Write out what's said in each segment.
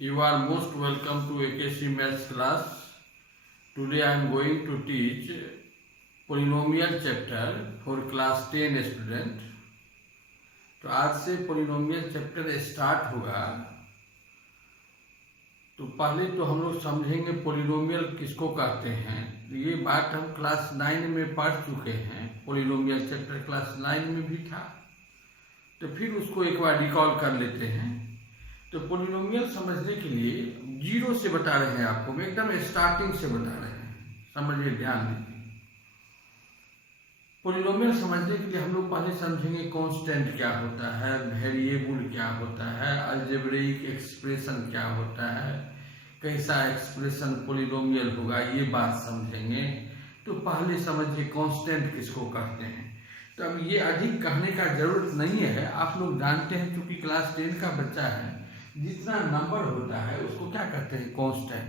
You are most welcome to AKC Maths class. Today I am going to teach polynomial chapter for class 10 student. तो आज से polynomial chapter start होगा। तो पहले तो हम लोग समझेंगे पोलिनोमियल किसको कहते हैं। ये बात हम क्लास 9 में पढ़ चुके हैं। पोलिनोमियल चैप्टर क्लास 9 में भी था, तो फिर उसको एक बार रिकॉल कर लेते हैं। तो पोलिनोमियल समझने के लिए जीरो से बता रहे हैं आपको, मैं एकदम स्टार्टिंग से बता रहे हैं, समझिए, ध्यान दीजिए। पोलिनोमियल समझने के लिए हम लोग पहले समझेंगे कांस्टेंट क्या होता है, वेरिएबल क्या होता है, अलजेब्रिक एक्सप्रेशन क्या होता है, कैसा एक्सप्रेशन पोलिनोमियल होगा, ये बात समझेंगे। तो पहले समझिए कांस्टेंट किसको कहते हैं। तो अब ये अधिक कहने का जरूरत नहीं है, आप लोग जानते हैं। चूंकि क्लास 10 का बच्चा है, जितना नंबर होता है उसको क्या कहते हैं, कांस्टेंट।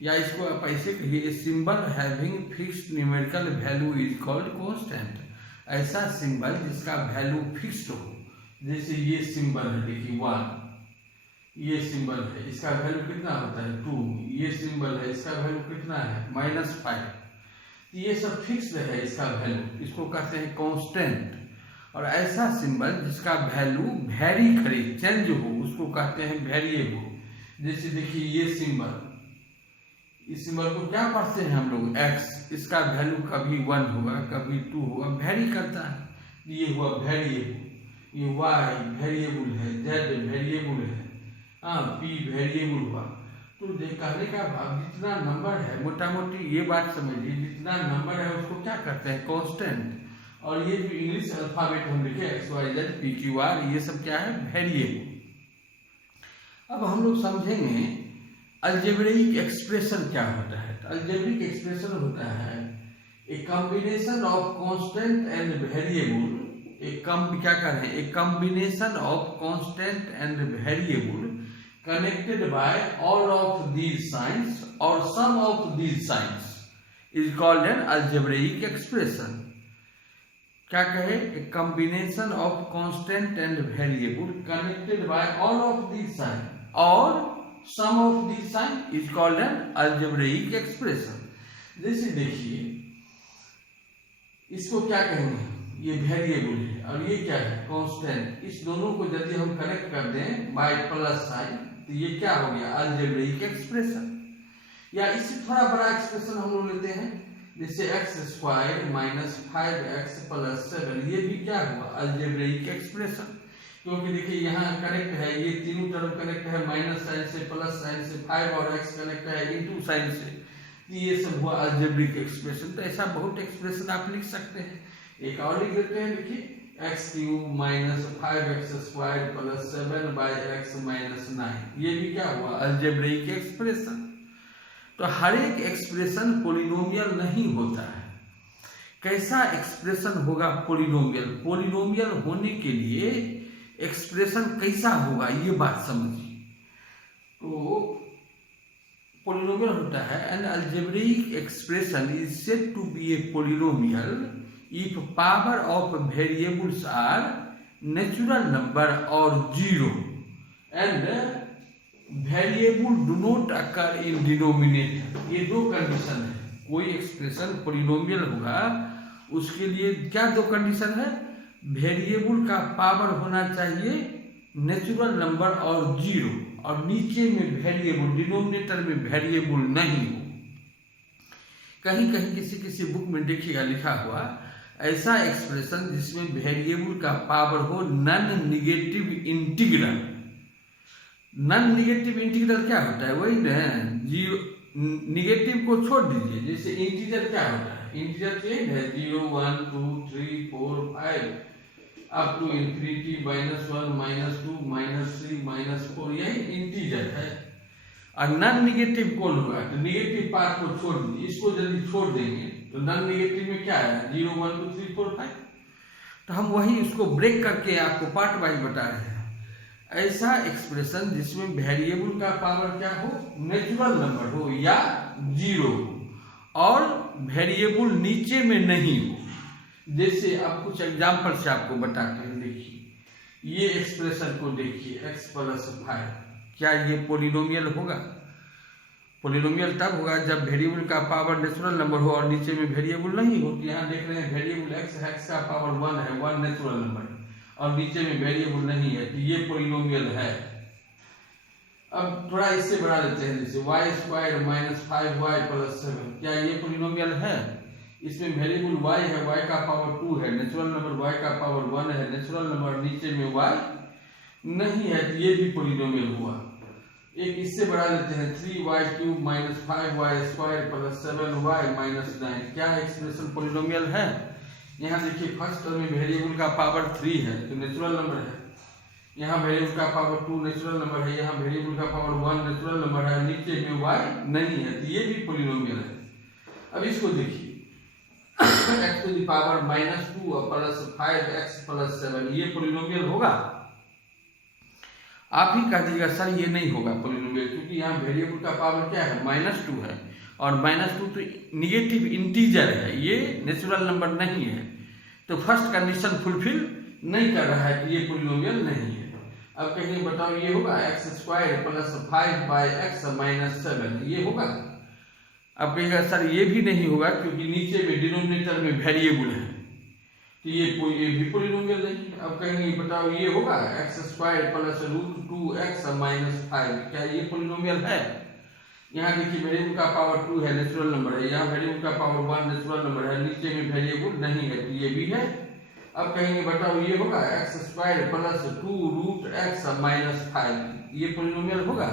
या इसको आप ऐसे कहिए, symbol having fixed numerical value is called constant. ऐसा सिंबल जिसका वैल्यू फिक्स्ड हो, जैसे ये सिंबल है, देखिए 1, ये सिंबल है, इसका वैल्यू कितना होता है 2, ये सिंबल है, इसका वैल्यू कितना है -5। ये सब फिक्स्ड है इसका वैल्यू, इसको कहते हैं कांस्टेंट। और ऐसा सिंबल जिसका वैल्यू वेरी करे, चेंज हो, उसको कहते हैं वेरिएबल। जैसे देखिए ये सिंबल, इस सिंबल को क्या पढ़ते हैं हम लोग, x। इसका वैल्यू कभी 1 होगा, कभी 2 होगा, वेरी करता है। ये हुआ वेरिएबल। ये y वेरिएबल है, z वेरिएबल है, p वेरिएबल हुआ। तो कहने का भाव, जितना नंबर है, मोटा मोटी ये बात समझिए, जितना नंबर है उसको क्या करते हैं, कांस्टेंट। और ये जो इंग्लिश अल्फाबेट हम लिखे x y z p q r, ये सब क्या है, वेरिएबल। अब हम लोग समझेंगे अलजेब्रिक एक्सप्रेशन क्या होता है। तो अलजेब्रिक एक्सप्रेशन होता है a combination of constant and variable. क्या कर रहे हैं, a combination of constant and variable connected by all of these signs or some of these signs is called an algebraic expression. क्या कहे, a combination of constant and variable connected by all of these signs or some of these signs is called an algebraic expression. जैसे देखिए, इसको क्या कहेंगे, ये variable है और ये क्या है, कांस्टेंट। इस दोनों को यदि हम कनेक्ट कर दें बाय प्लस साइन, तो ये क्या हो गया, अलजेब्रिक एक्सप्रेशन। या इससे थोड़ा बड़ा एक्सप्रेशन हम लोग लेते हैं, जैसे x² - 5x + 7, ये भी क्या हुआ, अलजेब्रिक एक्सप्रेशन। क्योंकि देखिए यहाँ कनेक्ट है, ये तीनों तरफ कनेक्ट है, माइनस साइन से, प्लस साइन से, 5 और x कनेक्ट है इनटू साइन से, तो ये सब हुआ अलजेब्रिक एक्सप्रेशन। तो ऐसा बहुत एक्सप्रेशन आप लिख सकते हैं। एक और लिख देते हैं, देखिए x³ - 5x² + 7/x - 9, ये भी क्या हुआ, अलजेब्रिक एक्सप्रेशन। तो हर एक एक्सप्रेशन पोलिनोमियल नहीं होता है। कैसा एक्सप्रेशन होगा पोलिनोमियल, पोलिनोमियल होने के लिए एक्सप्रेशन कैसा होगा, ये बात समझिए। तो पोलिनोमियल होता है, an algebraic expression is said to be a polynomial if power of variables are natural number or 0 and variable do not occur in denominator। ये दो कंडीशन है। कोई एक्सप्रेशन पोलिनोमियल होगा, उसके लिए क्या दो कंडीशन है, वेरिएबल का पावर होना चाहिए नेचुरल नंबर और 0, और नीचे में वेरिएबल, डिनोमिनेटर में वेरिएबल नहीं हो। कहीं कहीं किसी किसी बुक में देखिएगा लिखा हुआ, ऐसा एक्सप्रेशन जिसमें वेरिएबल का पावर हो non negative integral. Non negative integral क्या होता है, वही ना, जीरो। निगेटिव को छोड़ दीजिए, जैसे इंटीजर क्या होता है, इंटीजर चेंज है 0 1 2 3 4 5 अप टू इंफिनिटी, -1 -2 -3 -4, यही इंटीजर है। और नॉन निगेटिव कौन होगा, तो निगेटिव पार्ट को छोड़ दीजिए। इसको यदि छोड़ देंगे तो नॉन निगेटिव में क्या है, 0 1 2 3 4 5। तो हम वही उसको ब्रेक करके आपको पार्ट वाइज बता रहे हैं। ऐसा एक्सप्रेशन जिसमें वेरिएबल का पावर क्या हो, नेचुरल नंबर हो या 0 हो, और वेरिएबल नीचे में नहीं हो। जैसे आप कुछ एग्जाम्पल से आपको बताते हैं, देखिए ये एक्सप्रेशन को देखिए, x + 5 क्या ये पोलिनोमियल होगा? पोलिनोमियल तब होगा जब वेरिएबल का पावर नेचुरल नंबर हो और नीचे में वेरिएबल नहीं हो। यहाँ देख रहे हैं वेरिएबल x का पावर 1 है, 1 नेचुरल नंबर है, और नीचे में वेरिएबल नहीं है, तो ये पोलिनोमियल है। अब थोड़ा इससे बढ़ा लेते हैं, जैसे y² - 5y + 7, क्या ये पोलिनोमियल है? इसमें वेरिएबल y है, y का पावर 2 है, नेचुरल नंबर y का पावर 1 है, नेचुरल नंबर नीचे में y नहीं है, तो ये भी पोलिनोमियल हुआ। एक इससे बढ़ा लेते हैं, 3y³ - 5y² + 7y - 9, क्या एक्सप्रेशन पोलिनोमियल है? यहाँ देखिए फर्स्ट टर्म में वेरिएबल का पावर 3 है, तो नेचुरल नंबर है। यहाँ वेरिएबल का पावर 2 नेचुरल नंबर है, यहाँ वेरिएबल का पावर 1 नेचुरल नंबर है, नीचे में y नहीं है, तो ये भी पोलिनोमियल है। अब इसको देखिए, x to the power -2 + 5x + 7, ये पोलिनोमियल होगा? आप ही कह दीजिएगा सर ये नहीं होगा पोलिनोमियल, क्योंकि यहाँ वेरिएबल का पावर क्या है? -2 है, और -2 तो निगेटिव इंटीजर है, ये नेचुरल नंबर नहीं है, तो फर्स्ट कंडीशन फुलफिल नहीं कर रहा है कि ये पोलिनोमियल नहीं है। अब कहिए बताओ ये होगा? x² + 5x - 7, ये होगा? अब कहिएगा सर ये भी नहीं होगा, क्योंकि नीचे में डिनोमिनेटर में वेरिएबल है, तो ये भी पोलिनोमियल नहीं। अब कहेंगे बताओ ये होगा? x² + √2x - 5, क्या ये पोलिनोमियल है? यहाँ देखिए वेरिएबल का पावर 2 है, नेचुरल नंबर है, यहाँ वेरिएबल का पावर 1 नेचुरल नंबर है, नीचे में वेरिएबल नहीं है, तो ये भी है। अब कहेंगे बताओ ये होगा? x² + 2√x - 5, ये पोलिनोमियल होगा?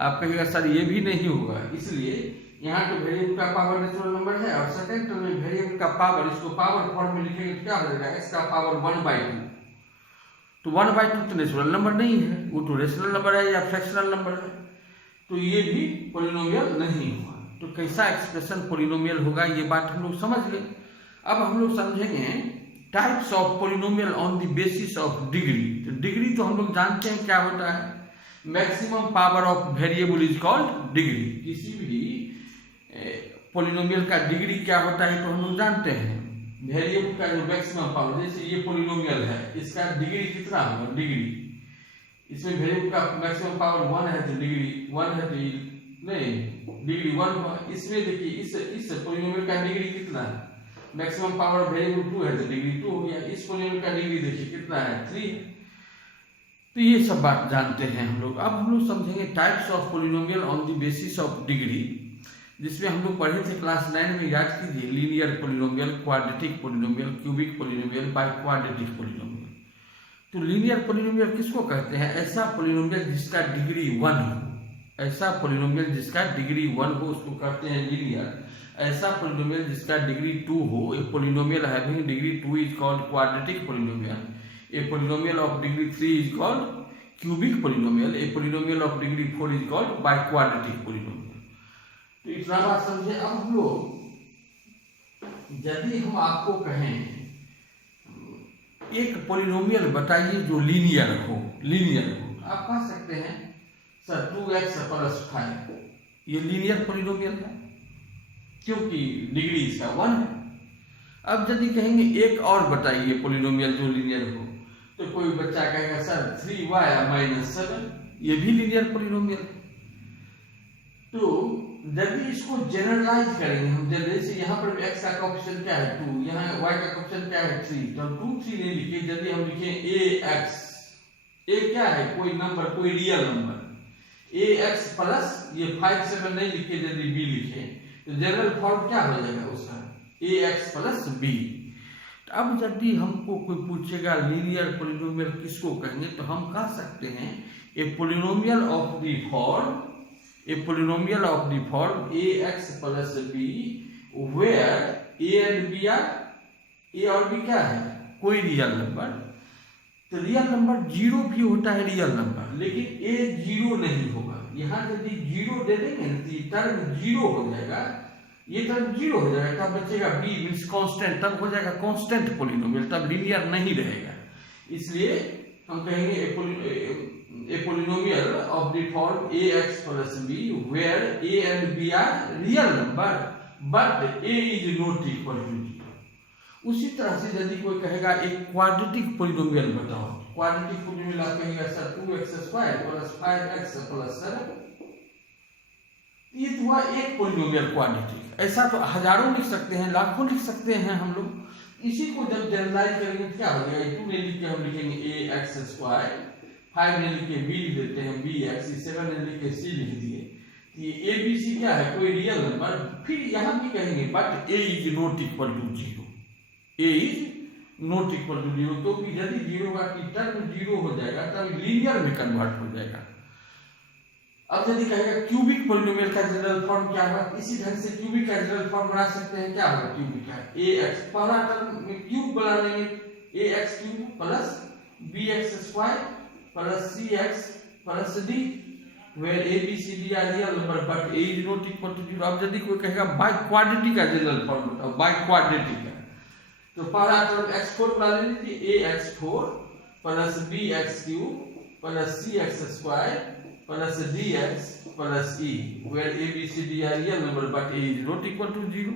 आप कहिएगा सर ये भी नहीं होगा, इसलिए यहाँ तो वेरिएबल का पावर नेचुरल नंबर है, और सेकंड टर्म में वेरिएबल का पावर, इसको पावर फॉर्म में लिखेंगे तो क्या हो जाएगा? x का पावर 1/2, तो 1/2 तो नेचुरल नंबर नहीं है, वो तो रेशनल नंबर है या फ्रैक्शनल नंबर है, तो ये भी पोलिनोमियल नहीं हुआ। तो कैसा एक्सप्रेशन पोलिनोमियल होगा, ये बात हम लोग समझ गए। अब हम लोग समझेंगे types of polynomial on the basis of degree. तो डिग्री तो हम लोग जानते हैं क्या होता है, maximum power of variable is called degree. किसी भी पोलिनोमियल का डिग्री क्या होता है तो हम लोग जानते हैं, वेरिएबल का जो मैक्सिमम पावर, जैसे ये पोलिनोमियल है, इसका डिग्री कितना होगा? डिग्री, इसमें वेरिएबल का मैक्सिमम पावर 1 है, तो डिग्री 1 है, तो नहीं डिग्री 1 हुआ। इसमें देखिए इस पोलिनोमियल का डिग्री कितना है? मैक्सिमम पावर वेरिएबल 2 है, तो डिग्री 2 हो गया। इस पोलिनोमियल का डिग्री देखिए कितना है? 3। तो ये सब बात जानते हैं हम लोग। अब हम लोग समझेंगे types of polynomial on the basis of degree, जिसमें हम लोग पढ़े थे क्लास 9 में, याद कीजिए, linear polynomial, quadratic polynomial, cubic polynomial, by quadratic polynomial. तो लीनियर पोलिनोमियल किसको कहते हैं? ऐसा पोलिनोमियल जिसका डिग्री 1 हो, ऐसा पोलिनोमियल जिसका डिग्री 1 हो उसको कहते हैं लीनियर। ऐसा पोलिनोमियल जिसका डिग्री 2 हो, a polynomial having degree 2 is called quadratic polynomial. A polynomial of degree 3 is called cubic polynomial. A polynomial of degree 4 is called biquadratic polynomial. तो इतना बात समझे। अब हम लोग यदि हम आपको कहें एक पोलिनोमियल बताइए जो लीनियर हो, आप कह सकते हैं सर 2x + 5, ये लीनियर पोलिनोमियल है क्योंकि डिग्री इसका 1 है। अब यदि कहेंगे एक और बताइए पोलिनोमियल जो लीनियर हो, तो कोई बच्चा कहेगा सर 3y - 7, ये भी लीनियर पोलिनोमियल है। तो यदि इसको जनरलाइज करेंगे हम, जैसे यहाँ पर x का कोएफिशिएंट क्या है 2, यहाँ y का कोएफिशिएंट क्या है 3, तो 2 3 नहीं लिखे, यदि हम लिखें ax, a क्या है? कोई नंबर, कोई रियल नंबर, ax प्लस ये 5 7 नहीं लिखे, यदि b लिखे तो जनरल फॉर्म क्या हो जाएगा उसका? ax + b। अब यदि हमको कोई पूछेगा लीनियर पोलिनोमियल किसको कहेंगे, तो हम कह सकते हैं a polynomial of the form ax + b where a and b are, a और b क्या है? कोई रियल नंबर। तो रियल नंबर 0 भी होता है रियल नंबर, लेकिन a 0 नहीं होगा। यहाँ यदि 0 दे देंगे तो ये टर्म 0 हो जाएगा, ये टर्म 0 हो जाएगा, तब बचेगा b मींस कांस्टेंट, तब हो जाएगा कांस्टेंट पोलिनोमियल, तब लीनियर नहीं रहेगा। इसलिए हम कहेंगे a polynomial of the form ax + b where a and b are real number but a is not equal to 0। उसी तरह से यदि कोई कहेगा एक क्वाड्रेटिक पोलिनोमियल बताओ, क्वाड्रेटिक पॉलिनोमियल आप कहेंगे sir 2x² plus 5x plus 7, ये तो हुआ एक पॉलिनोमियल क्वाड्रेटिक। ऐसा तो हजारों लिख सकते हैं, लाखों लिख सकते हैं हम लोग। इसी को जब जनरलाइज करेंगे तो क्या हो जाएगा, 2 ने लिख के हम लिखेंगे ax², 5 ने लिख के b लिख देते हैं bx, 7 ने लिख के c लिख दिए। ये a b c क्या है, कोई रियल नंबर। फिर यहाँ भी कहेंगे but a is not equal to 0, a is not equal to 0, क्योंकि यदि 0 का टर्म 0 हो जाएगा तब लीनियर में कन्वर्ट हो जाएगा। अब यदि कहेगा क्यूबिक पॉलिनोमियल का जनरल फॉर्म क्या होगा, इसी ढंग से क्यूबिक का जनरल फॉर्म बना सकते हैं। क्या होगा क्यूबिक का, ax पहला टर्म में क्यूब बना लेंगे ax³ plus bx² plus cx plus d, where a b c d are real number but a is not equal to 0। अब यदि कोई कहेगा बाय क्वाड्रेटिक का जनरल फॉर्म बताओ, बाय क्वाड्रेटिक का, तो पहला टर्म x4 बना लीजिए ax4 plus bx³ plus cx² plus dx plus e, where a b c d are real number but a is not equal to 0।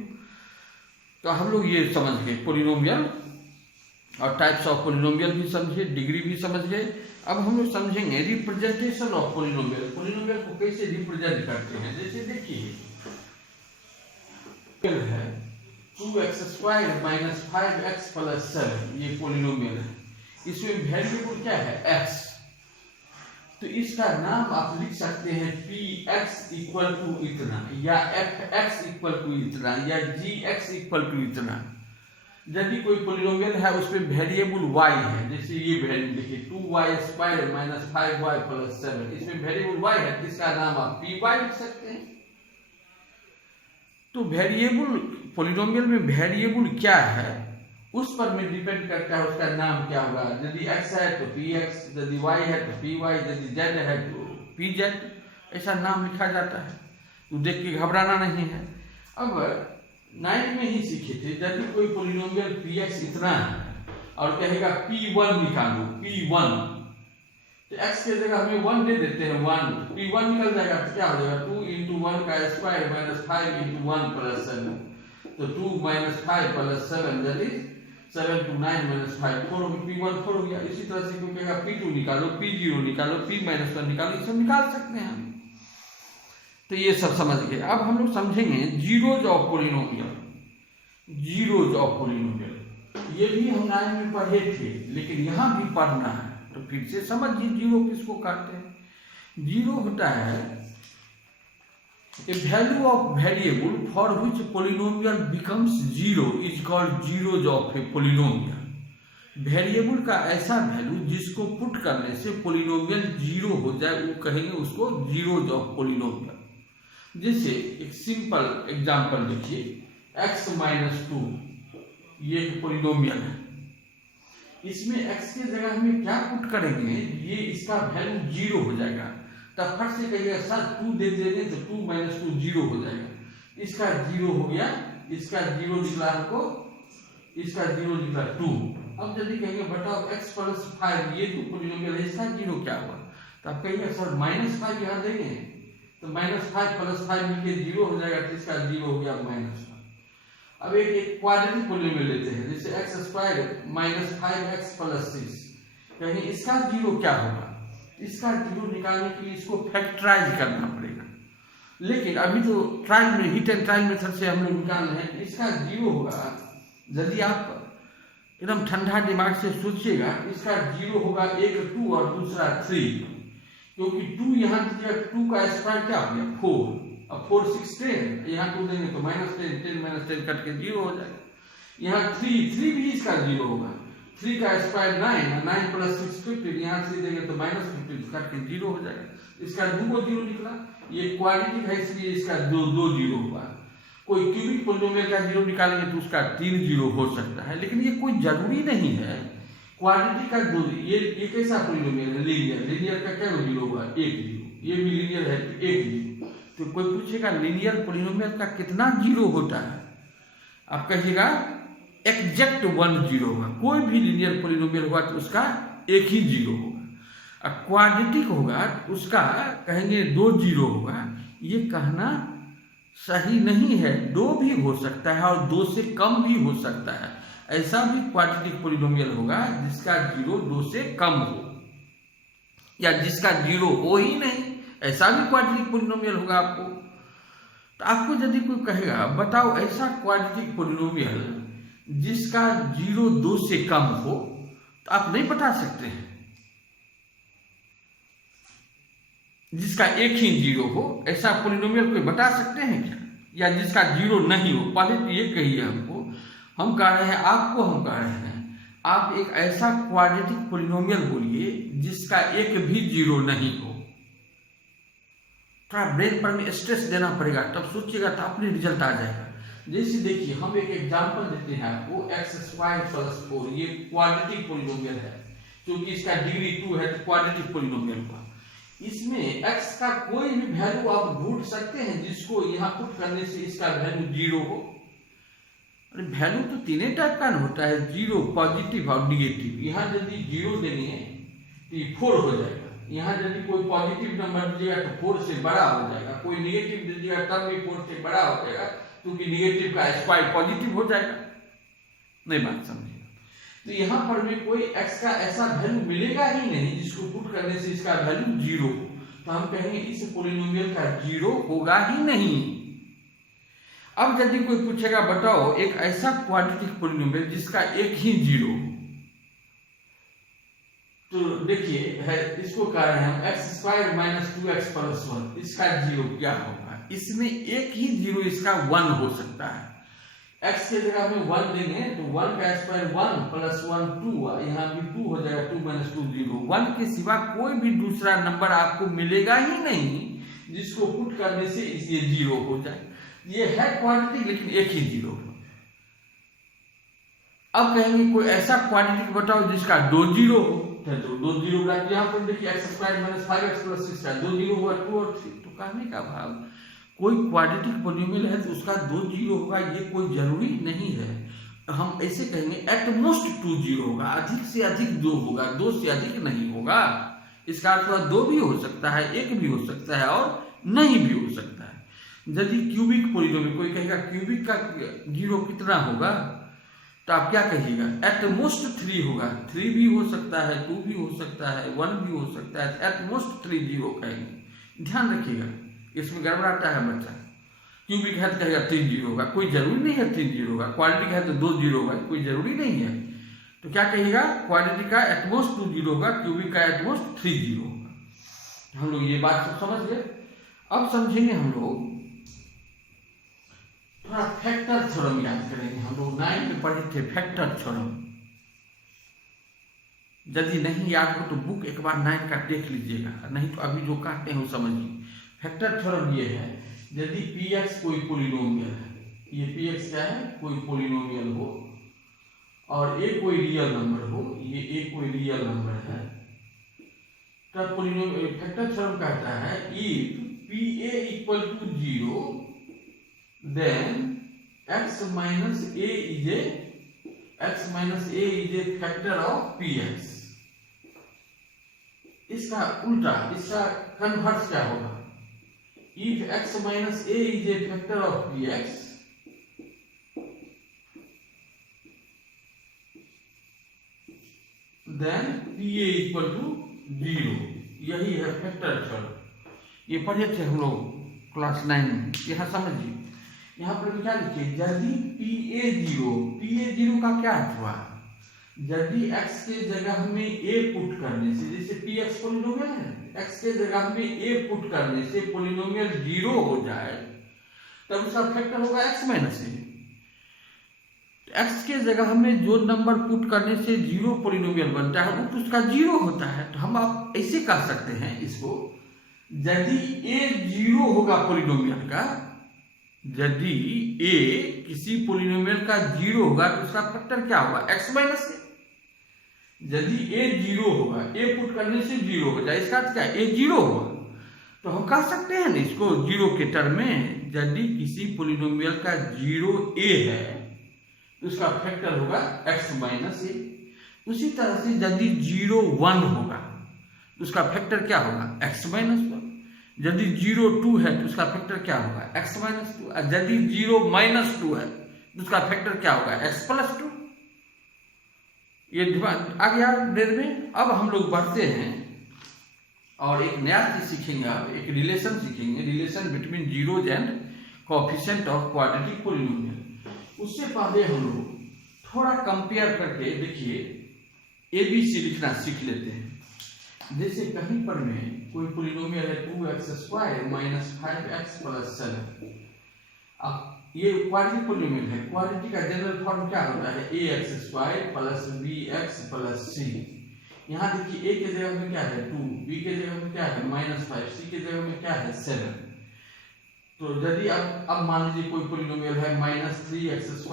तो हम लोग ये समझ गए पॉलिनोमियल और टाइप्स ऑफ पॉलिनोमियल भी समझे, डिग्री भी समझ गए। अब हम लोग समझेंगे रिप्रेजेंटेशन ऑफ पॉलिनोमियल, पॉलिनोमियल को कैसे रिप्रेजेंट करते हैं। जैसे देखिए है 2x² माइनस 5x प्लस 7, ये पॉलिनोमियल है। इसमें वेरिएबल क्या है, x, तो इसका नाम आप लिख सकते हैं px इक्वल टू इतना, या fx इक्वल टू इतना, या gx इक्वल टू इतना। यदि कोई पॉलिनोमियल है उसमें वेरिएबल y है, जैसे ये वैल्यू देखिए 2y² माइनस 5y प्लस 7, इसमें वेरिएबल y है, इसका नाम आप py लिख सकते हैं। तो वेरिएबल पॉलिनोमियल में वेरिएबल क्या है उस पर में डिपेंड करता है उसका नाम क्या होगा। यदि x है तो px, यदि y है तो py, यदि z है तो pz, ऐसा नाम लिखा जाता है। तो देख के घबराना नहीं है। अब 9 में ही सीखे थे, यदि कोई पॉलिनोमियल px इतना है और कहेगा p1 निकालो, p1, तो x के जगह हमें 1 दे देते हैं, 1, p1 निकल जाएगा तो क्या हो जाएगा 2 × 1 का स्क्वायर माइनस 5 × 1 प्लस 7, तो 2 minus 5 plus 7 that is 7 to 9 minus 5, 4 p1 4 हो गया। इसी तरह से कोई कहेगा p2 निकालो, p0 निकालो, p-1 निकालो, ये सब निकाल सकते हैं हम। तो ये सब समझ गए। अब हम लोग समझेंगे zeros of polynomial, zeros of polynomial ये भी हम 9 में पढ़े थे, लेकिन यहाँ भी पढ़ना है तो फिर से समझिए जीरो किसको कहते हैं। जीरो होता है a value of variable for which polynomial becomes zero is called zeros of a polynomial। Variable का ऐसा वैल्यू जिसको पुट करने से पोलिनोमियल जीरो हो जाए वो कहेंगे उसको जीरोज ऑफ पोलिनोमियल। जैसे एक सिंपल एग्जांपल देखिए x - 2, ये एक पोलिनोमियल है। इसमें x के जगह हमें क्या पुट करेंगे, ये इसका वैल्यू जीरो हो जाएगा। तब फट से कहिएगा सर 2 दे देंगे तो 2 - 2 जीरो हो जाएगा। इसका जीरो हो गया, इसका जीरो निकला हमको, इसका जीरो निकला 2। अब यदि कहेंगे बताओ x प्लस 5, ये तो पॉलिनोमियल है, इसका जीरो क्या हुआ, तो आप कहिएगा सर -5 यहाँ देंगे तो -5 प्लस 5 मिलके जीरो हो जाएगा, तो इसका जीरो हो गया -5। अब एक क्वाड्रेटिक पॉलिनोमियल लेते हैं, जैसे x² माइनस 5x प्लस 6, कहेंगे इसका जीरो क्या होगा। इसका जीरो निकालने के लिए इसको फैक्टराइज करना पड़ेगा, लेकिन अभी तो ट्रायल में, हिट एंड ट्रायल मेथड से हम लोग निकाल रहे हैं। इसका जीरो होगा, यदि आप एकदम ठंडा दिमाग से सोचिएगा, इसका जीरो होगा एक 2 और दूसरा 3, क्योंकि 2 यहाँ दीजिएगा, 2 का स्क्वायर क्या हो गया 4, अब 4 6 10, यहाँ 2 देंगे तो -10, 10 - 10 कट के जीरो हो जाएगा। यहाँ 3 भी इसका जीरो होगा, 3 का स्क्वायर 9, 9 प्लस 6 15, यहाँ 3 देंगे तो -15 कट के जीरो हो जाएगा। इसका 2 जीरो निकला, ये क्वाड्रेटिक है इसलिए इसका 2 जीरो हुआ। कोई क्यूबिक पॉलिनोमियल का जीरो निकालेंगे तो उसका 3 जीरो हो सकता है, लेकिन ये कोई जरूरी नहीं है। क्वाड्रेटिक का 2, ये कैसा पॉलिनोमियल है, लीनियर, लीनियर का क्या जीरो हुआ 1 जीरो, ये भी लीनियर है 1 जीरो। तो कोई पूछेगा लीनियर पॉलिनोमियल का कितना जीरो होता है, आप कहिएगा एग्जैक्ट 1 जीरो होगा। कोई भी लीनियर पॉलिनोमियल होगा तो उसका एक ही जीरो होगा। अब क्वाड्रेटिक होगा उसका कहेंगे 2 जीरो होगा। ये कहना सही नहीं है, 2 भी हो सकता है और 2 से कम भी हो सकता है। ऐसा भी क्वाड्रेटिक पोलिनोमियल होगा जिसका 0 2 से कम हो, या जिसका 0 हो ही नहीं, ऐसा भी क्वाड्रेटिक पोलिनोमियल होगा आपको। तो आपको यदि कोई कहेगा बताओ ऐसा क्वाड्रेटिक पोलिनोमियल जिसका 0 2 से कम हो, तो आप नहीं बता सकते हैं। जिसका एक ही 0 हो ऐसा पोलिनोमियल कोई बता सकते हैं क्या? या जिसका 0 नहीं हो? पहले तो ये कहिए हमको, हम कह रहे हैं आपको, हम कह रहे हैं आप एक ऐसा क्वाड्रेटिक पोलिनोमियल बोलिए जिसका एक भी 0 नहीं हो। थोड़ा ब्रेन पर में स्ट्रेस देना पड़ेगा, तब सोचिएगा तो अपने रिजल्ट आ जाएगा। जैसे देखिए हम एक एग्जांपल देते हैं आपको, x² + 4 ये क्वाड्रेटिक पोलिनोमियल है, क्योंकि इसका डिग्री 2 है तो क्वाड्रेटिक पोलिनोमियल हुआ। इसमें x का कोई भी वैल्यू आप ढूंढ सकते हैं जिसको यहाँ पुट करने से इसका वैल्यू 0 हो। अरे वैल्यू तो तीन टाइप का होता है, 0, पॉजिटिव और निगेटिव। यहाँ यदि 0 देंगे तो ये 4 हो जाएगा, यहाँ यदि कोई पॉजिटिव नंबर दीजिएगा तो 4 से बड़ा हो जाएगा, कोई निगेटिव दीजिएगा तब भी 4 से बड़ा हो जाएगा, क्योंकि निगेटिव का स्क्वायर पॉजिटिव हो जाएगा। नहीं बात समझिएगा। तो यहाँ पर भी कोई x का ऐसा वैल्यू मिलेगा ही नहीं जिसको पुट करने से इसका वैल्यू 0 हो, तो हम कहेंगे इस पोलिनोमियल का 0 होगा ही नहीं। अब यदि कोई पूछेगा बताओ एक ऐसा क्वाड्रेटिक पोलिनोमियल जिसका एक ही 0 हो, तो देखिए है इसको कह रहे हैं हम x² - 2x + 1, इसका 0 क्या होगा? इसमें एक ही 0 इसका 1 हो सकता है। x के जगह में 1 देंगे तो 1 का स्क्वायर 1 + 1 2, यहाँ भी 2 हो जाएगा, 2 - 2 0। 1 के सिवा कोई भी दूसरा नंबर आपको मिलेगा ही नहीं जिसको पुट करने से ये 0 हो जाए। ये है क्वाड्रेटिक लेकिन एक ही 0 हो। अब कहेंगे कोई ऐसा क्वाड्रेटिक बताओ जिसका 2 0 हो, तो 2 0 यहाँ पर देखिए x² - 5x + 6 का 2 0 हुआ, 2 और 3। तो कहने का भाव कोई क्वाड्रेटिक पोलिनोमियल है तो उसका 2 0 होगा, ये कोई जरूरी नहीं है। हम ऐसे कहेंगे एट मोस्ट 2 0 होगा, अधिक से अधिक 2 होगा, 2 से अधिक नहीं होगा। इसका अर्थ 2 भी हो सकता है, 1 भी हो सकता है और नहीं भी हो सकता है। यदि क्यूबिक पोलिनोमियल, कोई कहेगा क्यूबिक का 0 कितना होगा, तो आप क्या कहिएगा? एट मोस्ट 3 होगा। 3 भी हो सकता है, 2 भी हो सकता है, 1 भी हो सकता है, एट मोस्ट 3 0 कहेंगे। ध्यान रखिएगा, इसमें गड़बड़ाता है बच्चा। क्यूबिक है तो कहेगा 3 0 होगा, कोई जरूरी नहीं है 3 0 होगा। क्वाड्रेटिक है तो 2 0 होगा, कोई जरूरी नहीं है। तो क्या कहिएगा? क्वाड्रेटिक का एटमोस्ट 2 0 होगा, क्यूबिक का एटमोस्ट 3 0 होगा। हम लोग ये बात सब समझ गए। अब समझेंगे हम लोग थोड़ा फैक्टर थ्योरम याद करेंगे। हम लोग 9 में पढ़े थे फैक्टर थ्योरम। यदि नहीं याद हो तो बुक एक बार 9 का देख लीजिएगा, नहीं तो अभी जो कहते हैं वो समझिए। फैक्टर थ्योरम ये है, यदि px कोई पोलिनोमियल है, ये px क्या है? कोई पोलिनोमियल हो और a कोई रियल नंबर हो, ये a कोई रियल नंबर है, तब पोलिनोमियल फैक्टर थ्योरम कहता है if pa = 0 then x minus a is a factor of px। इसका उल्टा, इसका कन्वर्स क्या होगा? If x minus a is a factor of px, then pa = 0। यही है फैक्टर थ्योरम। ये पढ़े थे हम लोग क्लास 9 में। यहाँ समझिए, यहाँ पर क्या लिखिए? यदि pa0 का क्या अर्थ हुआ? यदि x के जगह में a पुट करने से, जैसे px पोलिनोमियल है, x के जगह में a पुट करने से पोलिनोमियल 0 हो जाए, तब उसका फैक्टर होगा x - a। x के जगह में जो नंबर पुट करने से 0 पोलिनोमियल बनता है वो तो उसका 0 होता है। तो हम आप ऐसे कह सकते हैं इसको, यदि a 0 होगा पोलिनोमियल का, यदि a किसी पोलिनोमियल का 0 होगा तो उसका फैक्टर क्या होगा? x - a। यदि a 0 होगा, a पुट करने से 0 हो जाए, इसका अर्थ क्या है? a 0 होगा। तो हम कह सकते हैं ना इसको 0 के टर्म में, यदि किसी पोलिनोमियल का 0 a है तो उसका फैक्टर होगा x - a। उसी तरह से यदि 0 1 होगा तो उसका फैक्टर क्या होगा? x - 1। यदि 0 2 है तो उसका फैक्टर क्या होगा? x - 2। यदि 0 - 2 है तो उसका फैक्टर क्या होगा? x + 2। ये आ गया डेढ़ में। अब हम लोग बढ़ते हैं और एक नया चीज सीखेंगे, आप एक रिलेशन सीखेंगे, relation between zeros and coefficient of quadratic polynomial. उससे पहले हम लोग थोड़ा कंपेयर करके देखिए एबीसी लिखना सीख लेते हैं। जैसे कहीं पर में कोई पॉलिनोमियल है 2x² माइनस 5x प्लस 7। अब ये क्वाड्रेटिक पॉलिनोमियल है, क्वाड्रेटिक का जनरल फॉर्म क्या होता है, ax² plus bx plus c। यहाँ देखिए a के जगह में क्या है 2, b के जगह में क्या है -5, c के जगह में क्या है 7। तो यदि अब मान लीजिए कोई पॉलिनोमियल है -3x²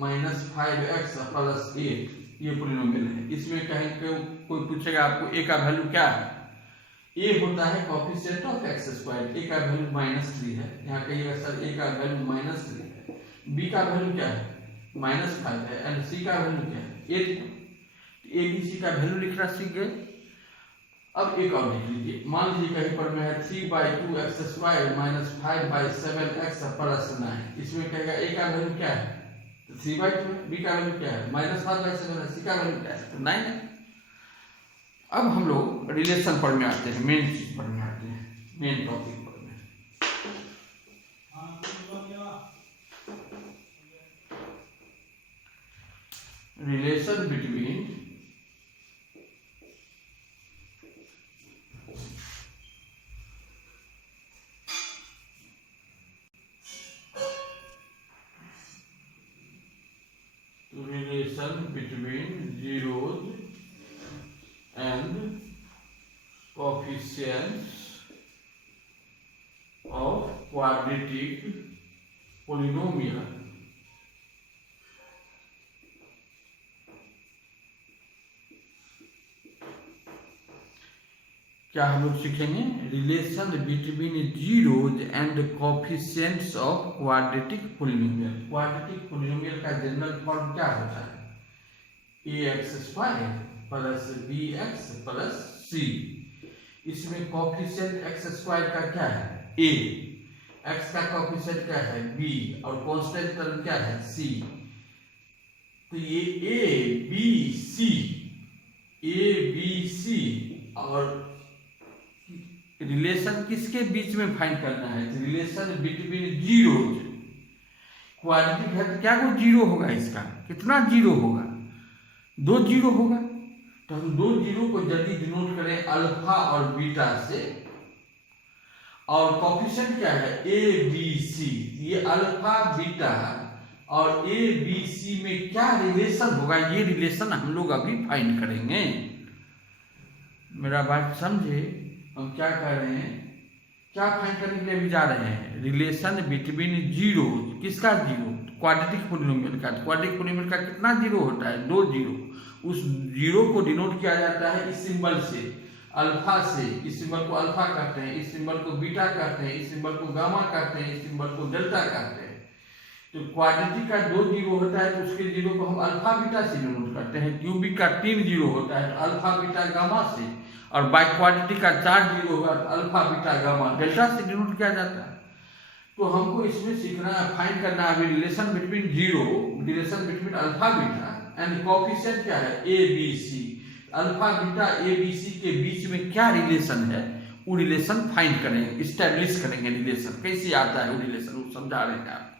माइनस 5x प्लस 8, ये पॉलिनोमियल है। इसमें कहीं कोई पूछेगा आपको a का वैल्यू क्या है, a होता है कोएफिशिएंट ऑफ x², a का वैल्यू -3 है। यहाँ कहिएगा सर a का वैल्यू -3 है, b का वैल्यू क्या है -5 है एंड c का वैल्यू क्या है 8 है। ABC का वैल्यू लिखना सीख गए। अब एक और लिख लीजिए, मान लीजिए कहीं पर में है 3/2x² माइनस 5/7x प्लस 9। इसमें कहेगा a का वैल्यू क्या है 3/2, b का वैल्यू क्या है -5/7 है, c का वैल्यू क्या है 9 है। अब हम लोग रिलेशन पर में आते हैं, मेन चीज पर में आते हैं, मेन टॉपिक पर में। Relation between zeros and coefficients of quadratic polynomial। क्या हम लोग सीखेंगे, relation between zeros and coefficients of quadratic polynomial. Quadratic polynomial का जनरल फॉर्म क्या होता है, ax² plus bx plus c। इसमें कोएफिशिएंट x² का क्या है a, x का कोएफिशिएंट क्या है b और कांस्टेंट टर्म क्या है c। तो ये a b c और रिलेशन किसके बीच में फाइंड करना है, रिलेशन बिटवीन जीरोज। क्वाड्रेटिक है तो क्या कोई जीरो होगा, इसका कितना जीरो होगा 2 जीरो होगा। तो हम 2 जीरो को जल्दी डिनोट करें अल्फा और बीटा से, और कोएफिशिएंट क्या है a b c। ये अल्फा बीटा और a b c में क्या रिलेशन होगा, ये रिलेशन हम लोग अभी फाइंड करेंगे। मेरा बात समझे, हम क्या कर रहे हैं, क्या फाइंड करने के लिए अभी जा रहे हैं, रिलेशन बिटवीन जीरो। किसका जीरो, क्वाड्रेटिक पॉलिनोमियल का। क्वाड्रेटिक पॉलिनोमियल का कितना जीरो होता है 2 जीरो। उस जीरो को डिनोट किया जाता है इस सिंबल से, अल्फा से। इस सिंबल को अल्फा कहते हैं, इस सिंबल को बीटा कहते हैं, इस सिंबल को गामा कहते हैं, इस सिंबल को डेल्टा कहते हैं। तो क्वाड्रेटिक का 2 जीरो होता है तो उसके जीरो को हम अल्फा बीटा से डिनोट करते हैं। क्यूबिक का 3 जीरो होता है तो अल्फा बीटा गामा से, और बाई क्वाड्रेटिक का 4 जीरो होगा तो अल्फा बीटा गामा डेल्टा से डिनोट किया जाता है। तो हमको इसमें सीखना है, फाइंड करना है relation between zero, relation between alpha beta and coefficient क्या है a b c। Alpha beta a b c के बीच में क्या रिलेशन है, वो रिलेशन फाइंड करेंगे, स्टैब्लिश करेंगे। रिलेशन कैसे आता है वो रिलेशन, वो समझा रहे हैं आप।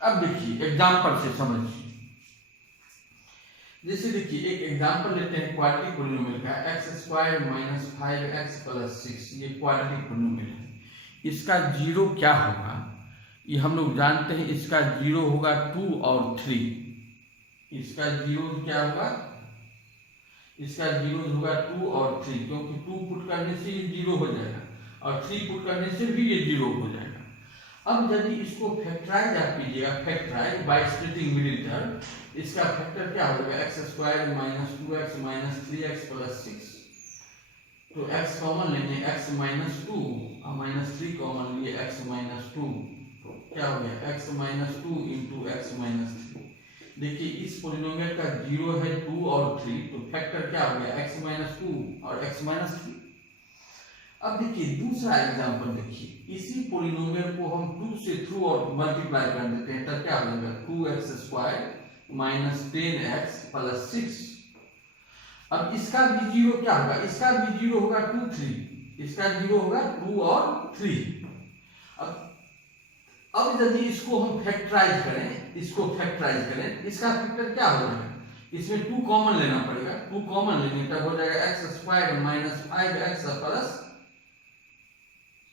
अब देखिए एग्जाम्पल से समझिए। जैसे देखिए एक एग्जांपल लेते हैं क्वाड्रेटिक पॉलिनोमियल का, x² माइनस 5x प्लस 6। ये क्वाड्रेटिक पॉलिनोमियल है। इसका जीरो क्या होगा ये हम लोग जानते हैं, इसका जीरो होगा 2 और 3। इसका जीरो क्या होगा, इसका जीरो होगा 2 और 3, क्योंकि 2 पुट करने से ये जीरो हो जाएगा और 3 पुट करने से भी ये जीरो हो जाएगा। अब यदि इसको फैक्टराइज आप कीजिएगा, factorise by splitting middle term, इसका फैक्टर क्या हो जाएगा x² minus 2x minus 3x plus 6। तो x कॉमन लेंगे, x माइनस 2 और माइनस 3 कॉमन लिए, x माइनस 2। तो क्या हो गया x minus 2 into x minus 3। देखिए इस पॉलिनोमियल का जीरो है 2 और 3, तो फैक्टर क्या हो गया x माइनस 2 और x माइनस 3। अब देखिए दूसरा एग्जांपल देखिए, इसी पॉलिनोमियल को हम 2 से थ्रू और मल्टीप्लाई कर देते हैं, तब क्या हो जाएगा 2x² माइनस 10x प्लस 6 अब इसका भी जीरो क्या होगा, इसका भी जीरो होगा 2 3, इसका जीरो होगा 2 और 3। अब यदि इसको हम फैक्टराइज करें, इसको फैक्टराइज करें, इसका फैक्टर क्या हो जाएगा, इसमें 2 कॉमन लेना पड़ेगा, 2 कॉमन लेने तब हो जाएगा x square minus 5x plus,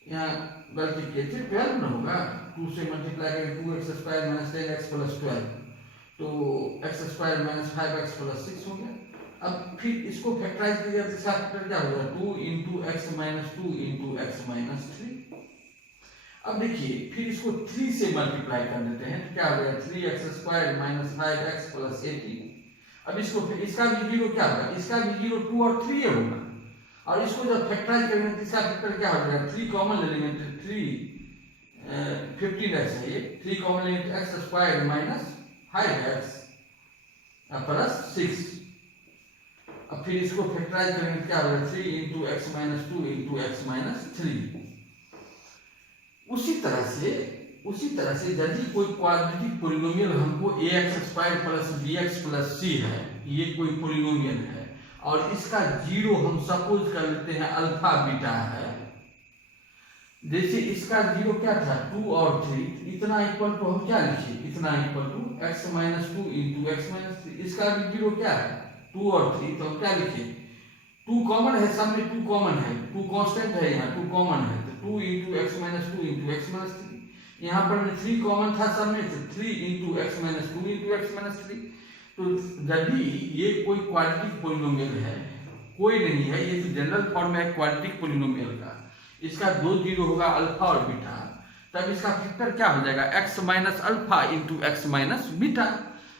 यहाँ गलती किए थे 12 ना होगा, 2 से मल्टीप्लाई करें 2x square minus 10x plus 12, तो x square minus 5x plus 6 हो गया। अब फिर इसको फैक्टराइज किया तो इसका फैक्टर क्या होगा, 2 into x minus 2 into x minus 3। अब देखिए फिर इसको 3 से मल्टीप्लाई कर देते हैं तो क्या हो जाएगा 3x square minus 5x plus 18। अब इसको फिर इसका भी जीरो क्या होगा, इसका भी जीरो 2 और 3 होगा, और इसको जब फैक्टराइज करेंगे तो इसका फैक्टर क्या हो जाएगा, 3 कॉमन ले लेंगे तो 3 15x है ये, 3 कॉमन लेंगे तो x square minus 5x plus 6। अब फिर इसको फैक्टराइज करेंगे तो क्या होगा 3 into x minus 2 into x minus 3। उसी तरह से यदि कोई क्वाड्रेटिक पॉलिनोमियल हमको ax square plus bx plus c है, ये कोई पॉलिनोमियल है और इसका जीरो हम सपोज कर लेते हैं अल्फा बीटा है, जैसे इसका जीरो क्या था 2 और 3, इतना इक्वल टू हम क्या लिखिए, इतना equal to x minus 2 into x minus 3। इसका भी जीरो क्या है 2 और 3, तो हम क्या लिखिए 2 कॉमन है, सब में 2 कॉमन है, 2 कांस्टेंट है, यहाँ 2 कॉमन है, 2 into x minus 2 into x minus 3। यहाँ पर 3 कॉमन था सब में, तो 3 into x minus 2 into x minus 3। तो यदि ये कोई क्वाड्रेटिक पॉलिनोमियल है, कोई नहीं है, ये तो जनरल फॉर्म है क्वाड्रेटिक पॉलिनोमियल का, इसका 2 जीरो होगा अल्फा और बीटा, तब इसका फैक्टर क्या हो जाएगा x minus alpha into x minus beta.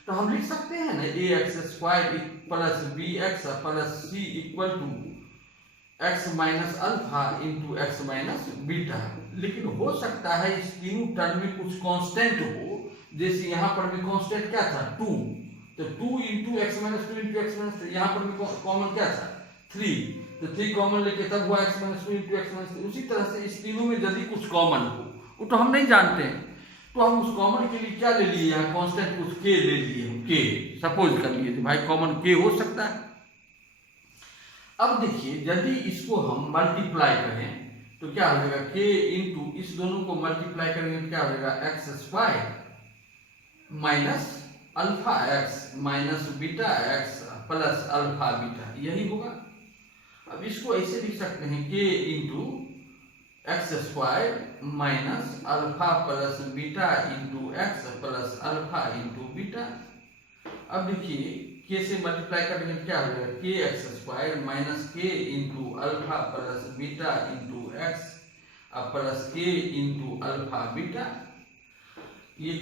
तो हम लिख सकते हैं ना ax square plus bx plus c equal to x minus alpha into x minus beta. लेकिन हो सकता है इस तीनों टर्म में कुछ कांस्टेंट हो, जैसे यहाँ पर भी कांस्टेंट क्या था 2, तो 2 into x minus 2 into x minus 3, यहाँ पर भी कॉमन क्या था 3, तो 3 कॉमन लेके तब हुआ x minus 2 into x minus 3। उसी तरह से इस तीनों में यदि कुछ कॉमन हो, वो तो हम नहीं जानते हैं, तो हम उस कॉमन के लिए क्या ले लिए, यहाँ कांस्टेंट कुछ के ले लिए, हम के सपोज कर लिए थे भाई कॉमन के हो सकता है। अब देखिए यदि इसको हम मल्टीप्लाई करें तो क्या हो जाएगा के इंटू, इस दोनों को मल्टीप्लाई करेंगे तो क्या हो जाएगा x square minus alpha x minus beta x plus alpha beta, यही होगा। अब इसको ऐसे लिख सकते हैं के into x square minus alpha plus beta into x plus alpha into beta. अब देखिए के से मल्टीप्लाई करेंगे क्या हो जाएगा k x square minus k into alpha plus beta into x plus k into alpha beta. ये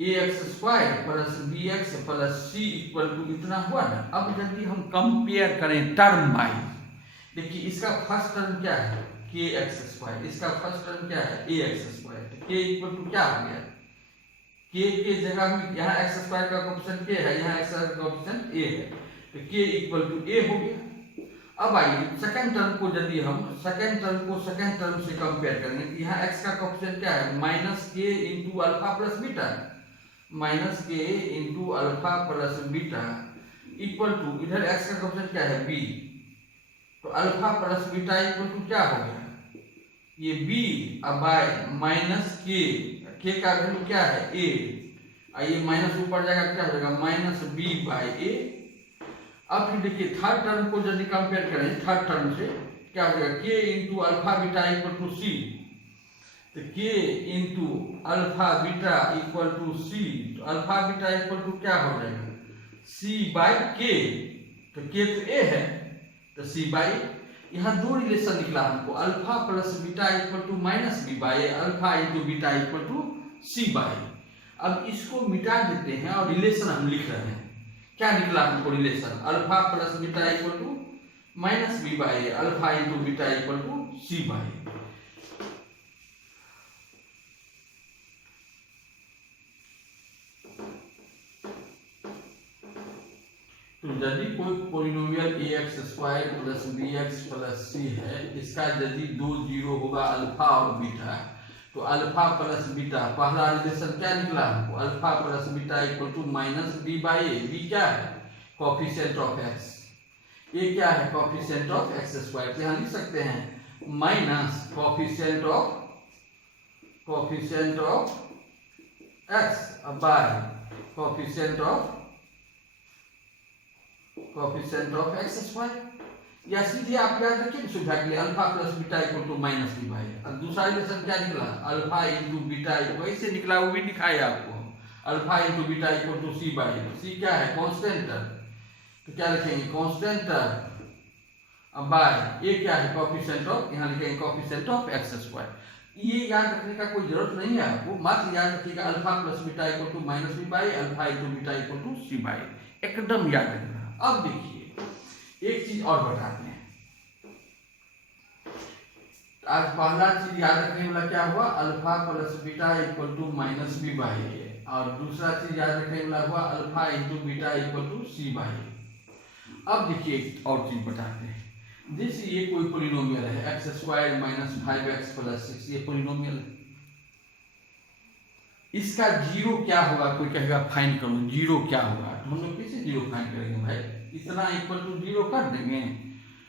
a x square plus b x plus c equal to इतना हुआ ना। अब यदि हम कंपेयर करें टर्म वाइज, देखिए इसका फर्स्ट टर्म क्या है के एक्स स्क्वायर, इसका फर्स्ट टर्म क्या है ए एक्स स्क्वायर, के इक्वल टू क्या हो गया के जगह में यहाँ एक्स स्क्वायर का कोएफिशिएंट के है, यहाँ एक्स का कोएफिशिएंट ए है, तो के इक्वल टू ए हो गया। अब आइए सेकंड टर्म को यदि हम सेकंड टर्म से कंपेयर करेंगे तो यहाँ एक्स का कोएफिशिएंट क्या है minus k into alpha plus beta, minus k into alpha plus beta equal to इधर एक्स का कोएफिशिएंट क्या है बी, तो alpha plus beta equal to क्या हो गया ये बी बाय माइनस के का वैल्यू क्या है ए, ये माइनस ऊपर जाएगा क्या हो जाएगा माइनस बी बाय ए। अब फिर देखिए थर्ड टर्म को यदि कंपेयर करें थर्ड टर्म से क्या हो जाएगा k into alpha beta equal to c, तो k into alpha beta equal to c, तो अल्फा बीटा इक्वल टू क्या हो जाएगा सी बाय के, तो के तो ए है तो सी बाय, यहाँ दो रिलेशन निकला हमको alpha plus beta equal to minus B by alpha into beta equal to C by. अब इसको मिटा देते हैं और रिलेशन हम लिख रहे हैं, क्या निकला हमको relation alpha plus beta equal to minus B by alpha into beta equal to C by. तो यदि कोई polynomial a x square plus b x plus c है, इसका यदि दो जीरो होगा अल्फा और बीटा, तो अल्फा प्लस बीटा पहला रिलेशन क्या निकला हमको alpha plus beta equal to minus B by A, B क्या है कोएफिशिएंट ऑफ एक्स, ये क्या है, कोफिशिएंट ऑफ एक्स स्क्वायर। तो यहाँ लिख सकते हैं minus coefficient of x by coefficient of x square. या सीधे आप याद रखिए सुविधा के लिए alpha plus beta equal to minus B by. और दूसरा रिलेशन क्या निकला, अल्फा इंटू बीटा इक्वल, ऐसे निकला वो भी दिखाए आपको, alpha into beta equal to C by. C क्या है, कांस्टेंट, तो क्या लिखेंगे कांस्टेंट बाय ये क्या है, कोफिशिएंट ऑफ, यहाँ लिखेंगे कोफिशिएंट ऑफ एक्स स्क्वायर। ये याद रखने का कोई जरूरत नहीं है आपको, मात्र याद रखिएगा alpha plus beta equal to minus B by, alpha into beta equal to C by, एकदम याद रखना। अब देखिए एक चीज और बताते हैं, आज पहला चीज याद रखने वाला क्या हुआ, alpha plus beta equal to minus B by, और दूसरा चीज याद रखने वाला हुआ alpha into beta equal to C by. अब देखिए एक और चीज बताते हैं, जैसे ये कोई पोलिनोमियल है x square minus 5x plus 6, ये पोलिनोमियल है, इसका जीरो क्या होगा, कोई कहेगा फाइंड करो जीरो क्या होगा, तो हम लोग कैसे जीरो फाइंड करेंगे भाई, इतना इक्वल टू जीरो कर देंगे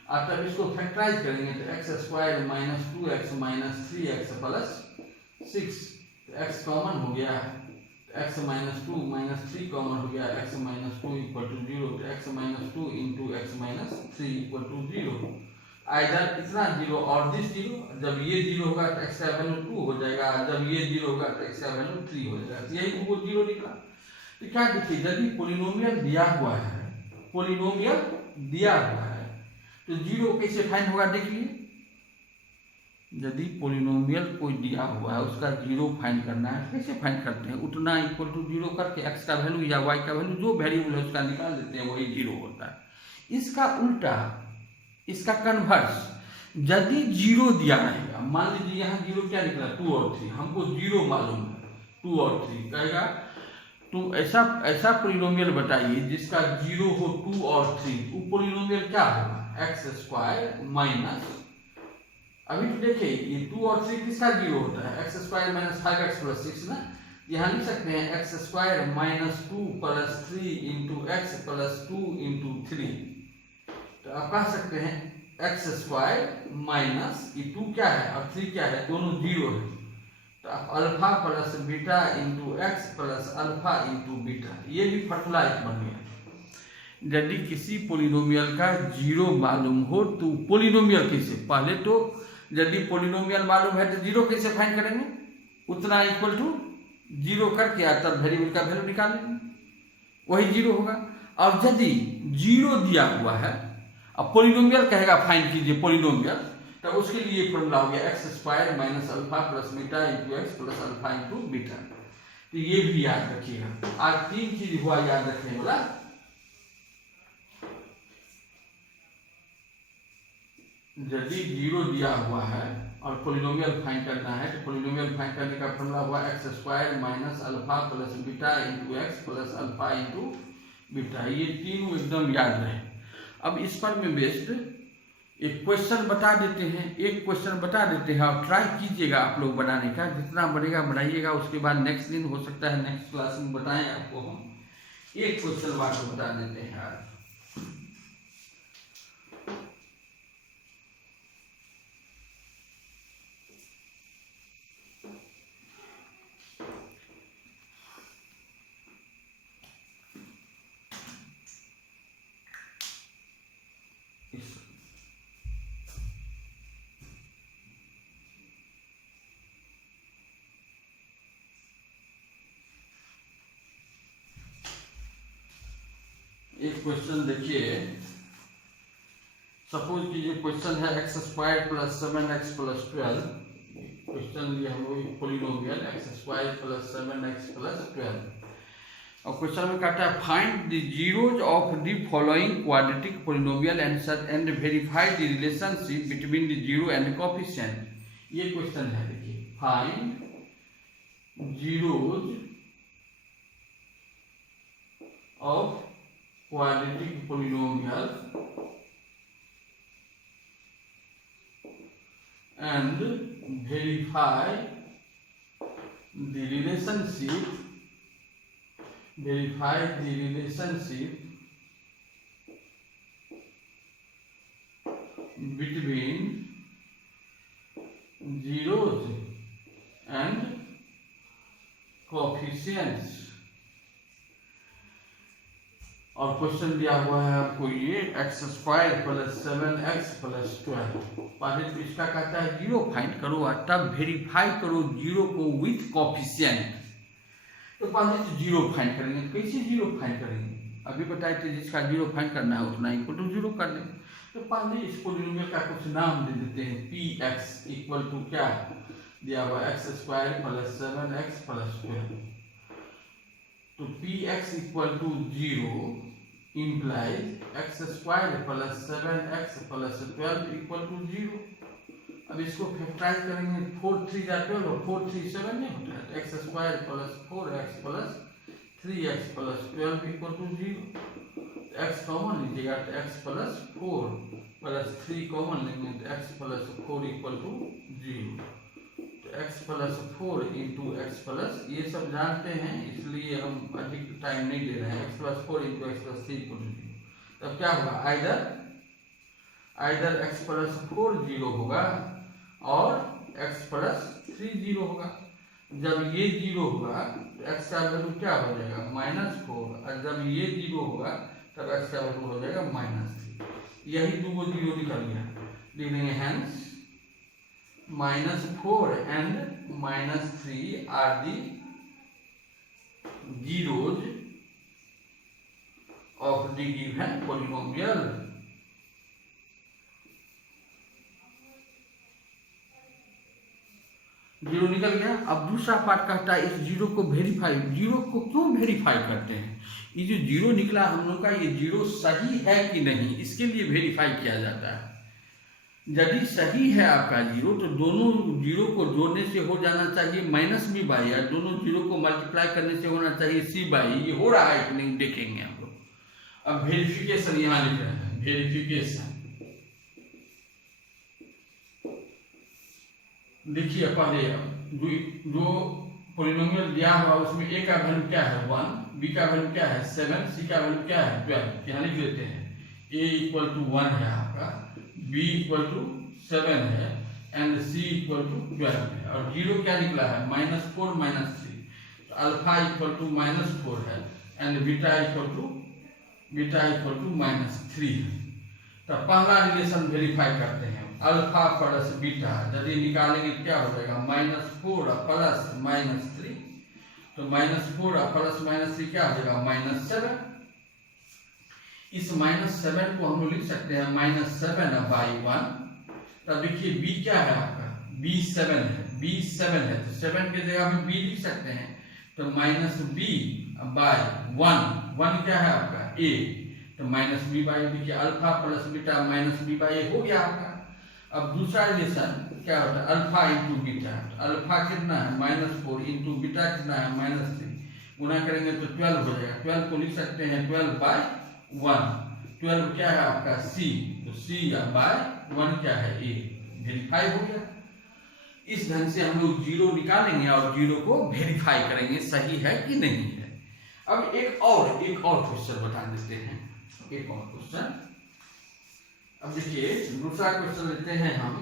और तब इसको फैक्टराइज करेंगे, तो x square minus 2x minus 3x plus 6, x common हो गया, x माइनस 2 माइनस 3 कॉमन हो गया, x माइनस 2 इक्वल टू 0, तो x minus 2 into x minus 3 equal to 0। Either इतना जीरो और दिस जीरो, जब ये जीरो होगा तो x का वैल्यू 2 हो जाएगा, जब ये जीरो होगा तो x का वैल्यू 3 हो जाएगा, तो यही वो जीरो निकला। तो क्या देखिए, यदि पोलिनोमियल दिया हुआ है, पोलिनोमियल दिया हुआ है तो जीरो कैसे फाइंड होगा, देखिए यदि पोलिनोमियल कोई दिया हुआ है उसका जीरो फाइंड करना है, कैसे फाइंड करते हैं, उतना इक्वल टू जीरो करके एक्स का वैल्यू या वाई का वैल्यू जो वेरिएबल है उसका निकाल देते हैं, वही जीरो होता है। इसका उल्टा, इसका कन्वर्स, यदि जीरो दिया रहेगा, मान लीजिए यहाँ जीरो क्या निकला 2 और 3, हमको जीरो मालूम है 2 और 3, कहेगा तो ऐसा पोलिनोमियल बताइए जिसका जीरो हो 2 और 3, वो पोलिनोमियल क्या होगा, एक्स स्क्वायर माइनस, अभी तो देखिए ये 2 और 3 किसका जीरो होता है, x square minus 5x plus 6 ना, यहाँ लिख सकते हैं x square minus 2 plus 3 into x plus 2 into 3, तो आप कह सकते हैं एक्स स्क्वायर माइनस ये 2 क्या है और 3 क्या है, दोनों जीरो है, तो आप alpha plus beta into x plus alpha into beta, ये भी फॉर्मूला एक बन गया। यदि किसी पोलिनोमियल का जीरो मालूम हो तो पोलिनोमियल कैसे, पहले तो यदि पोलिनोमियल मालूम है तो जीरो कैसे फाइंड करेंगे, उतना इक्वल टू जीरो करके तब वेरिएबल का वैल्यू निकाल लेंगे, वही जीरो होगा। और यदि जीरो दिया हुआ है अब पोलिनोमियल कहेगा फाइंड कीजिए पोलिनोमियल, तो उसके लिए फॉर्मूला हो गया x square minus alpha plus beta into x plus alpha into beta. तो ये भी याद रखिएगा, आज 3 चीज हुआ याद रखने वाला। यदि जीरो दिया हुआ है और पोलिनोमियल फाइंड करना है, तो पोलिनोमियल फाइंड करने का फॉर्मूला हुआ x square minus alpha plus beta into x plus alpha into beta, ये तीनों एकदम याद रहे। अब इस पर में बेस्ड एक क्वेश्चन बता देते हैं, एक क्वेश्चन बता देते हैं और ट्राई कीजिएगा आप लोग बनाने का, जितना बनेगा बनाइएगा, उसके बाद नेक्स्ट दिन हो सकता है नेक्स्ट क्लास में बताएं आपको हम। एक क्वेश्चन बात बता देते हैं आज, एक क्वेश्चन देखिए, सपोज कीजिए क्वेश्चन है x square plus 7x plus 12, question लिया हम लोग polynomial x square plus 7x plus 12, और क्वेश्चन में कहता है find the zeros of the following quadratic polynomial and verify the relationship between the zero and coefficient. ये question है, देखिए find zeros of quadratic polynomial and verify the relationship between zeros and coefficients। और question दिया हुआ है आपको ये x² + 7x + 12। पहले तो इसका कहता है जीरो फाइंड करो और तब वेरीफाई करो जीरो को विथ कोफिशिएंट। तो पहले तो जीरो फाइंड करेंगे। कैसे जीरो फाइंड करेंगे? अभी बताए थे जिसका जीरो फाइंड करना है उतना इक्वल टू जीरो कर देंगे। तो पहले इस पोलिनोमियल का कुछ नाम दे देते हैं। px इक्वल टू क्या दिया हुआ x² + 7x + 12। तो px equal to 0 implies x² + 7x + 12 equal to 0। अब इसको फैक्टराइज करेंगे। 4 3 जा 12 और 4 3 7 नहीं होता है। x² + 4x + 3x + 12 equal to 0। x common लीजिएगा तो x + 4 + 3 कॉमन लेंगे तो x + 4 इक्वल टू 0। तो x + 4 × x + ये सब जानते हैं इसलिए हम अधिक टाइम नहीं दे रहे हैं। x + 4 × x + 3 equal to 0। तब क्या होगा? आइदर x + 4 0 होगा और x + 3 0 होगा। जब ये 0 होगा तो x का वैल्यू क्या हो जाएगा? -4। और जब ये 0 होगा तब x का वैल्यू हो जाएगा -3। यही दो 0 निकल गया। लिख देंगे hence -4 and -3 are the zeros of the given polynomial। Zero निकल गया। अब दूसरा पार्ट कहता है इस जीरो को वेरीफाई। जीरो को क्यों वेरीफाई करते हैं? ये जो जीरो निकला हम लोग का, ये जीरो सही है कि नहीं इसके लिए वेरीफाई किया जाता है। यदि सही है आपका जीरो तो दोनों जीरो को जोड़ने से हो जाना चाहिए -b/, या दोनों जीरो को मल्टीप्लाई करने से होना चाहिए c/। ये हो रहा है कि नहीं देखेंगे हम लोग। अब वेरिफिकेशन यहाँ लिख रहे हैं। वेरिफिकेशन देखिए पहले जो पोलिनोमियल दिया हुआ उसमें a का वैल्यू क्या है 1, b का वैल्यू क्या है 7, c का वैल्यू क्या है 12। यहाँ लिख लेते हैं a = 1 है आपका, b = 7 है एंड c = 12 है। और जीरो क्या निकला है? -4 -3। तो अल्फा = -4 है एंड बीटा = -3 है। तो पहला रिलेशन वेरीफाई करते हैं। अल्फा प्लस बीटा यदि निकालेंगे क्या हो जाएगा? -4 + -3। तो -4 + -3 क्या हो जाएगा? -7। इस -7 को हम लोग लिख सकते हैं -7/1। तब देखिए b क्या है आपका? b 7 है। b 7 है तो 7 के जगह में b लिख सकते हैं। तो -b/1। 1 क्या है आपका? a। तो -b/a। देखिए अल्फा प्लस बीटा -b/a हो गया आपका। अब दूसरा रिलेशन क्या होता है? Alpha × beta. अल्फा कितना है? -4 × बीटा कितना है? -3। गुना करेंगे तो 12 हो जाएगा। 12 को लिख सकते हैं 12/1। 12 क्या है आपका? c। तो c/1 क्या है? a। वेरीफाई हो गया। इस ढंग से हम लोग जीरो निकालेंगे और जीरो को वेरीफाई करेंगे सही है कि नहीं है। अब एक और क्वेश्चन बता देते हैं। एक और क्वेश्चन। अब देखिए दूसरा क्वेश्चन लेते हैं हम।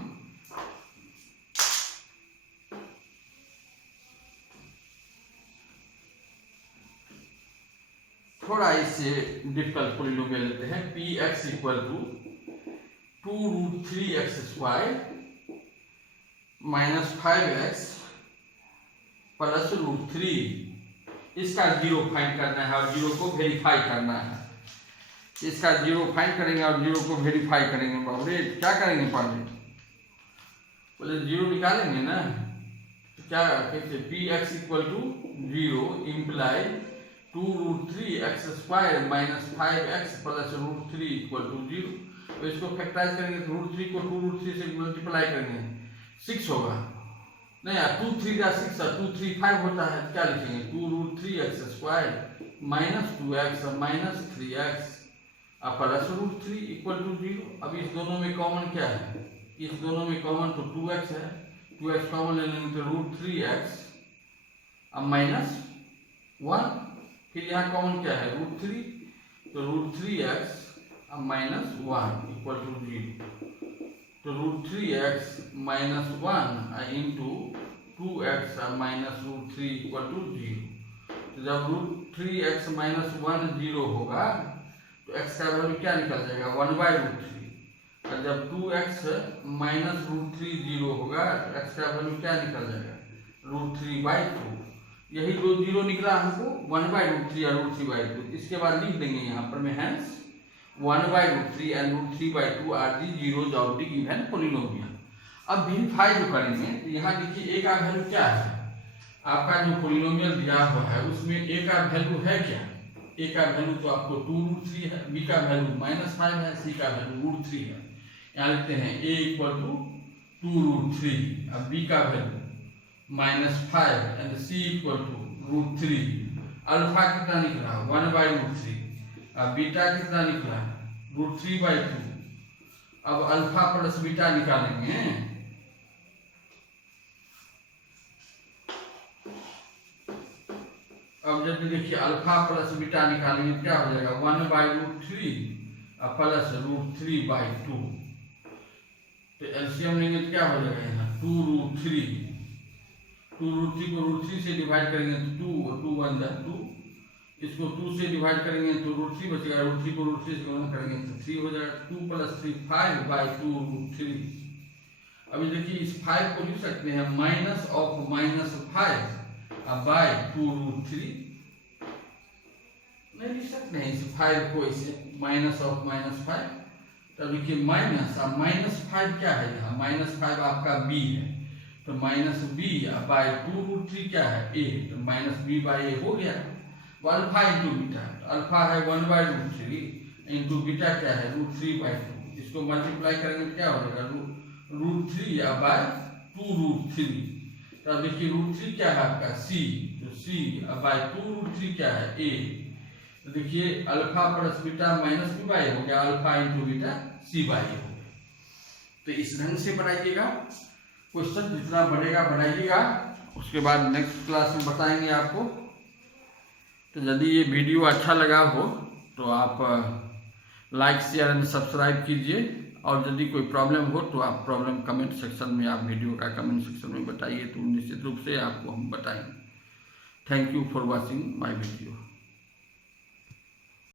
थोड़ा इससे डिफिकल्ट पोलिनोमियल लेते हैं। px = 2√3x² - 5x + √3। इसका जीरो फाइंड करना है और जीरो को वेरीफाई करना है। इसका जीरो फाइंड करेंगे और जीरो को वेरीफाई करेंगे। बाबू क्या करेंगे? पहले जीरो निकालेंगे ना। तो क्या कैसे? px = 0 implies 2√3x² - 5x + √3 equal to 0। तो इसको फैक्टराइज करेंगे तो √3 को 2√3 से मल्टीप्लाई करेंगे 6 होगा। नहीं यार 2 3 या 6 है, 2 3 5 होता है। क्या लिखेंगे? 2√3x² - 2x - 3x + √3 equal to 0। अब इस दोनों में कॉमन क्या है? इस दोनों में कॉमन तो 2x है। 2x कॉमन ले लेंगे तो √3x अब -1। फिर यहाँ कॉमन क्या है? √3। तो √3x अब -1 इक्वल टू 0। तो √3x minus 1 into 2x minus √3 equal to 0। तो जब √3x माइनस 1 0 होगा तो x का वैल्यू क्या निकल जाएगा 1/√3। और जब 2x माइनस √3 0 होगा तो x का वैल्यू क्या निकल जाएगा √3/2। यही दो जीरो निकला हमको 1/√3 और √3/2। इसके बाद लिख देंगे यहाँ पर में hence 1/√3 and √3/2 are the zeros of the given polynomial. अब वेरीफाई जो करेंगे तो यहाँ देखिए ए का वैल्यू क्या है, आपका जो पॉलिनोमियल दिया हुआ है उसमें ए का वैल्यू है क्या। ए का वैल्यू तो आपको 2√3 है, बी का वैल्यू -5 है, सी का वैल्यू √3 है। यहाँ लिखते हैं a इक्वल टू 2√3, अब बी का value -5 and C equal to √3। Alpha कितना निकला 1/√3, अब बीटा कितना निकला √3/2। अब अल्फा प्लस बीटा निकालेंगे, अब जब देखिए अल्फा प्लस बीटा निकालेंगे क्या हो जाएगा 1/√3 प्लस √3/2। तो एलसीएम लेंगे तो क्या हो जाएगा यहाँ 2√3 को √3 से डिवाइड करेंगे तो 2 और 2 1 2, इसको 2 से डिवाइड करेंगे तो √3 बचेगा, √3 को √3 से गुणा करेंगे तो 3 हो जाएगा। 2 + 3 5/2√3। अभी देखिए इस 5 को लिख सकते हैं माइनस ऑफ -5 बाय 2√3। नहीं लिख सकते हैं इस 5 को इसे माइनस ऑफ -5। तब देखिए माइनस, अब -5 क्या है यहाँ -5 आपका b है, तो -b बाय 2√3 क्या है a, तो -b/a हो गया। अल्फा इंटू बीटा, अल्फा है 1/√3 इंटू बीटा क्या है √3/2। इसको मल्टीप्लाई करेंगे तो क्या हो जाएगा √3 बाय 2√3। तब देखिए √3 क्या है आपका c, तो c बाय 2√3 क्या है a। तो देखिए अल्फा प्लस बीटा -b/a हो गया, अल्फा इंटू बीटा c/a हो गया। तो इस ढंग से बनाइएगा, क्वेश्चन जितना बढ़ेगा बढ़ाइएगा, उसके बाद नेक्स्ट क्लास में बताएंगे आपको। तो यदि ये वीडियो अच्छा लगा हो तो आप लाइक शेयर एंड सब्सक्राइब कीजिए, और यदि कोई प्रॉब्लम हो तो आप प्रॉब्लम कमेंट सेक्शन में, आप वीडियो का कमेंट सेक्शन में बताइए, तो निश्चित रूप से आपको हम बताएंगे। Thank you for watching my video.